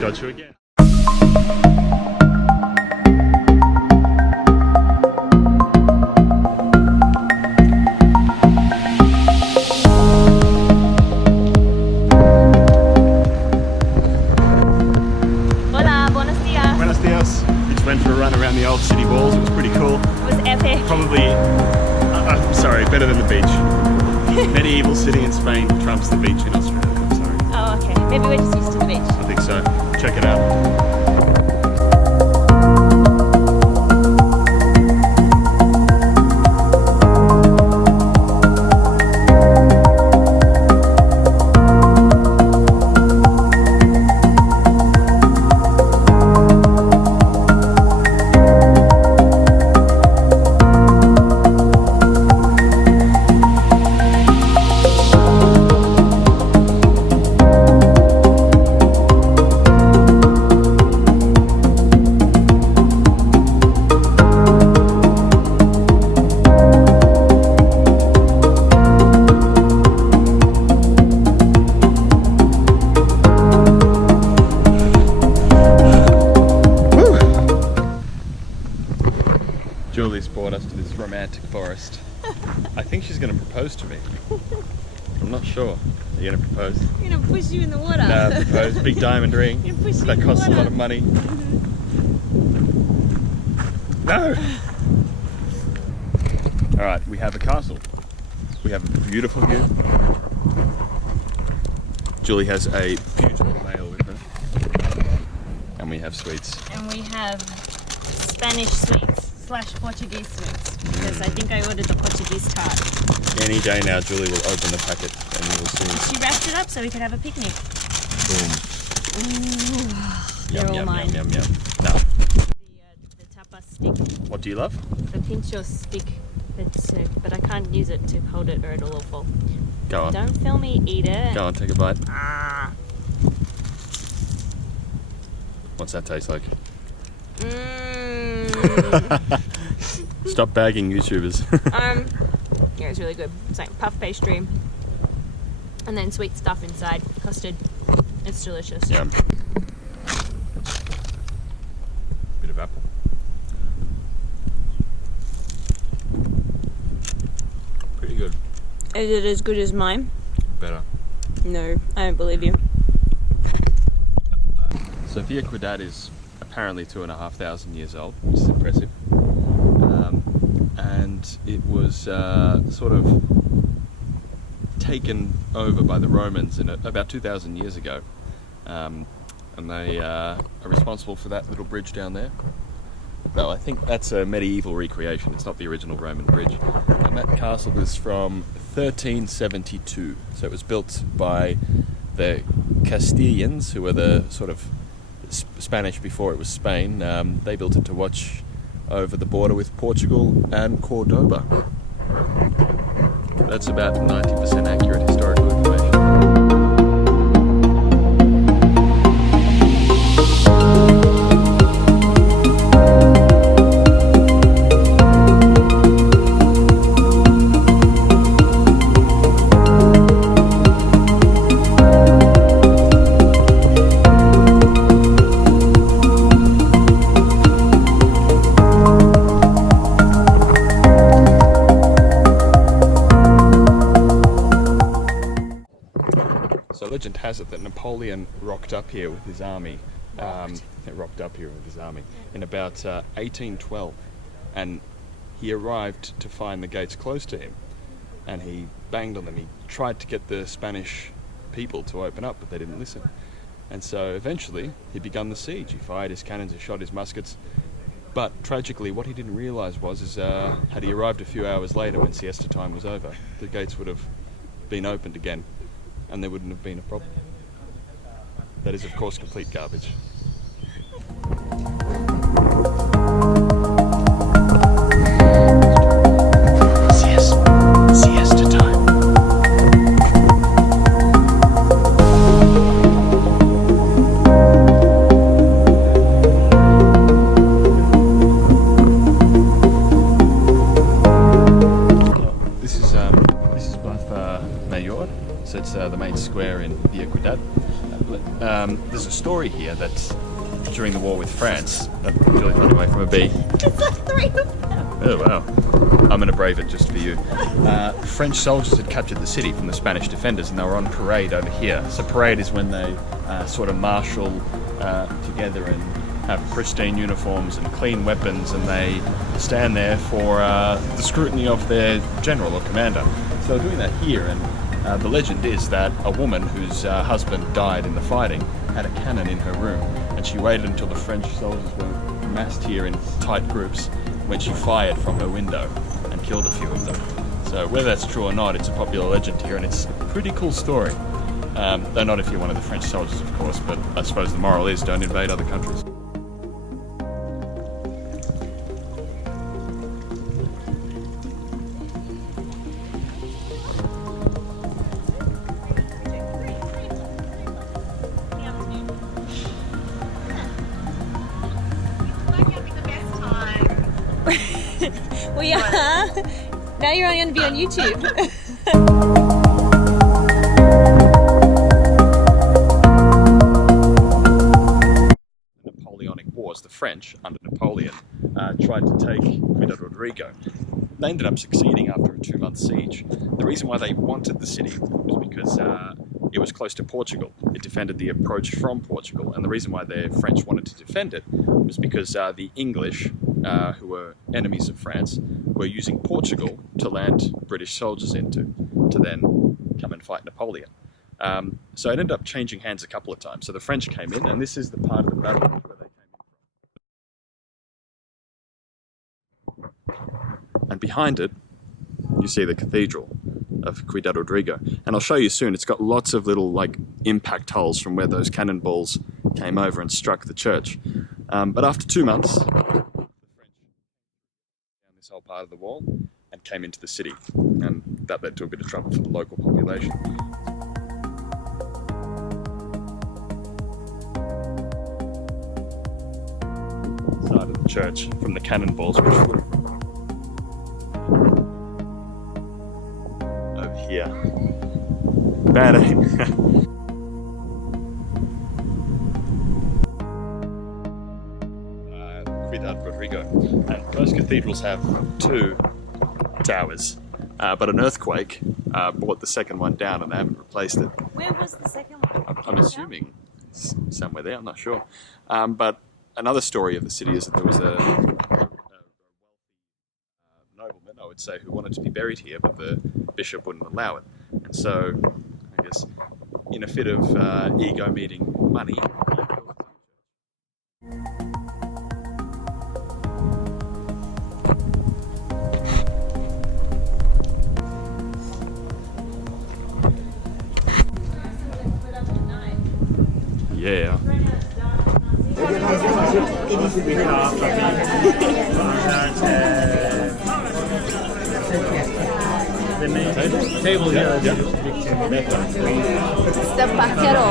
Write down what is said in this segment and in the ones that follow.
Got you again. Hola, buenos dias. Buenos dias. We just went for a run around the old city walls. It was pretty cool. It was epic. Probably, I'm sorry, better than the beach. Medieval city in Spain trumps the beach in Australia. I'm sorry. Oh, okay. Maybe we're just used to the beach. I think so. Check it out. Julie's brought us to this romantic forest. I think she's going to propose to me. I'm not sure. Are you going to propose? I'm going to push you in the water. No, propose. Big diamond ring. That costs a lot of money. No! Alright, we have a castle. We have a beautiful view. Julie has a beautiful male with her. And we have sweets. And we have Spanish sweets / Portuguese sweets. Because I think I ordered the Portuguese tart. Any day now, Julie will open the packet and you will see. She wrapped it up so we could have a picnic. Boom. Ooh, they're all mine. Yum, yum. No. The tapa stick. What do you love? The pincho stick. But I can't use it to hold it or it'll all fall. Go on. Don't film me eat it. Go on, take a bite. Ah. What's that taste like? Mmm. Stop bagging YouTubers. Yeah, it's really good. It's like puff pastry and then sweet stuff inside, custard. It's delicious. Yeah. Bit of apple. Pretty good. Is it as good as mine? Better. No, I don't believe you. Sofia Cuidad is apparently 2,500 years old, which is impressive. And it was sort of taken over by the Romans about 2,000 years ago. And they are responsible for that little bridge down there. Though I think that's a medieval recreation, it's not the original Roman bridge. And that castle was from 1372, so it was built by the Castilians, who were the sort of Spanish before it was Spain. They built it to watch over the border with Portugal and Cordoba. That's about 90% accurate historical information. So legend has it that Napoleon rocked up here with his army. Rocked up here with his army in about 1812, and he arrived to find the gates closed to him, and he banged on them. He tried to get the Spanish people to open up, but they didn't listen. And so eventually he began the siege. He fired his cannons, he shot his muskets. But tragically, what he didn't realise was, had he arrived a few hours later when siesta time was over, the gates would have been opened again, and there wouldn't have been a problem. That is, of course, complete garbage. Siesta time. This is Plaza Mayor. So it's the main square in Cuidad. there's a story here that during the war with France, really funny way from a bee. It's like 3 of them. Oh wow, I'm gonna brave it just for you. French soldiers had captured the city from the Spanish defenders and they were on parade over here. So parade is when they sort of marshal together and have pristine uniforms and clean weapons, and they stand there for the scrutiny of their general or commander. So they're doing that here, and the legend is that a woman whose husband died in the fighting had a cannon in her room, and she waited until the French soldiers were massed here in tight groups when she fired from her window and killed a few of them. So whether that's true or not, it's a popular legend here, and it's a pretty cool story. Though not if you're one of the French soldiers, of course, but I suppose the moral is don't invade other countries. We are. Now you're going to be on YouTube. Napoleonic Wars, the French, under Napoleon, tried to take Cuidad Rodrigo. They ended up succeeding after a 2-month siege. The reason why they wanted the city was because it was close to Portugal. It defended the approach from Portugal, and the reason why the French wanted to defend it was because the English, who were enemies of France, were using Portugal to land British soldiers into, to then come and fight Napoleon. So it ended up changing hands a couple of times. So the French came in, and this is the part of the battle where they came in. And behind it, you see the cathedral of Cuidad Rodrigo. And I'll show you soon, it's got lots of little like impact holes from where those cannonballs came over and struck the church. But after 2 months, the French down this whole part of the wall and came into the city. And that led to a bit of trouble for the local population. Side of the church from the cannonballs, which were over here. Bad aim. Cuidad Rodrigo. And most cathedrals have 2 towers, but an earthquake brought the second one down and they haven't replaced it. Where was the second one? I'm assuming somewhere there, I'm not sure. But another story of the city is that there was a nobleman, I would say, who wanted to be buried here, but the bishop wouldn't allow it. And so, I guess, in a fit of ego meeting money, he built yeah. Table here. It's the paquero.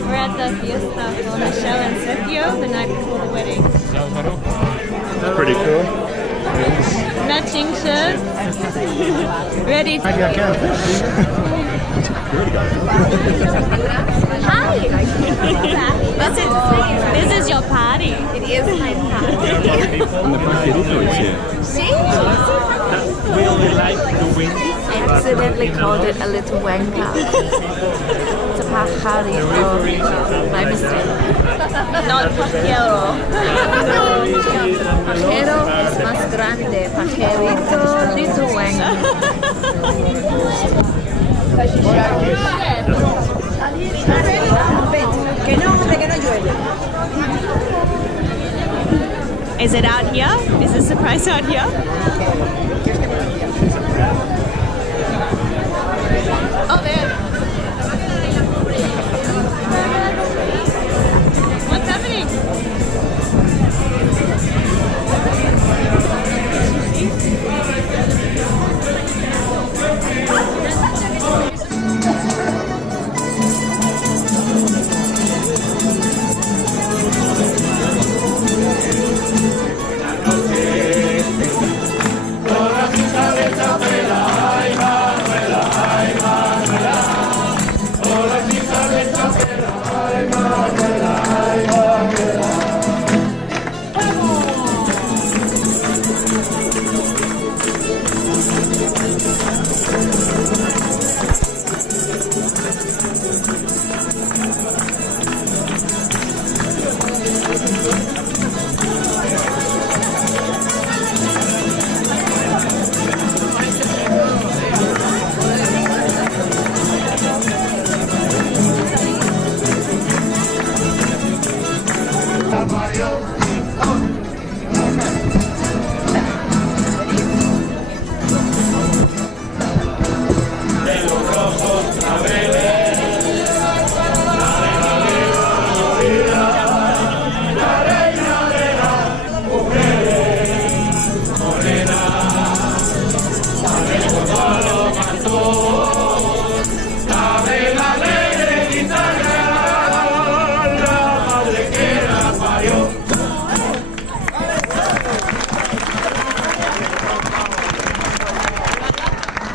We're at the fiesta for Michelle and Sergio the night before the wedding. It's pretty cool. Matching shirts. Ready to Hi! This is your party. It is my party. See? We only like the wing. Accidentally called it a little wanker. It's a pajarito. My mistake. Not paquero. Pajero es más grande. Pajarito, little wanker. Is it out here? Is the surprise out here? Oh,